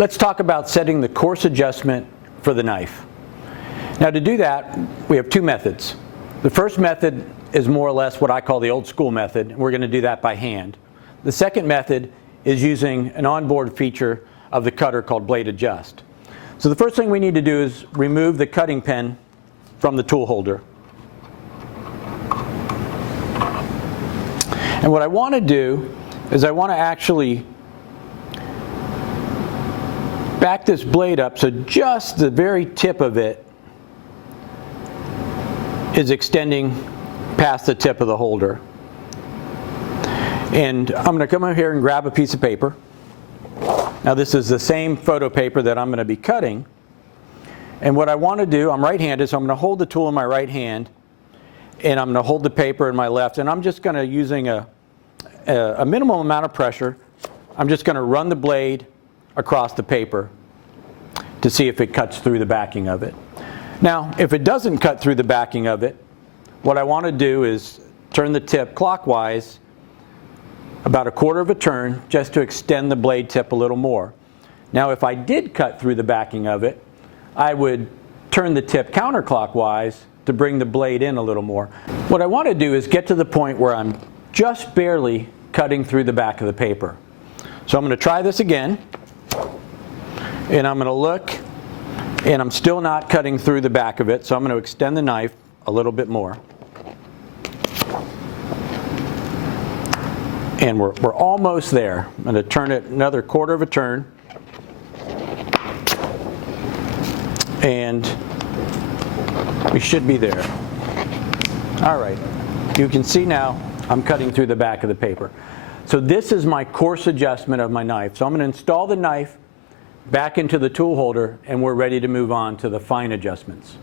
Let's talk about setting the coarse adjustment for the knife. Now to do that, we have two methods. The first method is more or less what I call the old school method, and we're going to do that by hand. The second method is using an onboard feature of the cutter called Blade Adjust. So the first thing we need to do is remove the cutting pin from the tool holder. And what I want to do is I want to actually back this blade up so just the very tip of it is extending past the tip of the holder. And I'm going to come over here and grab a piece of paper. Now this is the same photo paper that I'm going to be cutting. And what I want to do, I'm right-handed, so I'm going to hold the tool in my right hand, and I'm going to hold the paper in my left, and I'm just going to, using a minimal amount of pressure, I'm just going to run the blade across the paper to see if it cuts through the backing of it. Now, if it doesn't cut through the backing of it, what I want to do is turn the tip clockwise about a quarter of a turn just to extend the blade tip a little more. Now, if I did cut through the backing of it, I would turn the tip counterclockwise to bring the blade in a little more. What I want to do is get to the point where I'm just barely cutting through the back of the paper. So I'm going to try this again, and I'm going to look, and I'm still not cutting through the back of it, so I'm going to extend the knife a little bit more. And we're almost there. I'm going to turn it another quarter of a turn. And we should be there. All right. You can see now I'm cutting through the back of the paper. So this is my coarse adjustment of my knife. So I'm going to install the knife back into the tool holder, and we're ready to move on to the fine adjustments.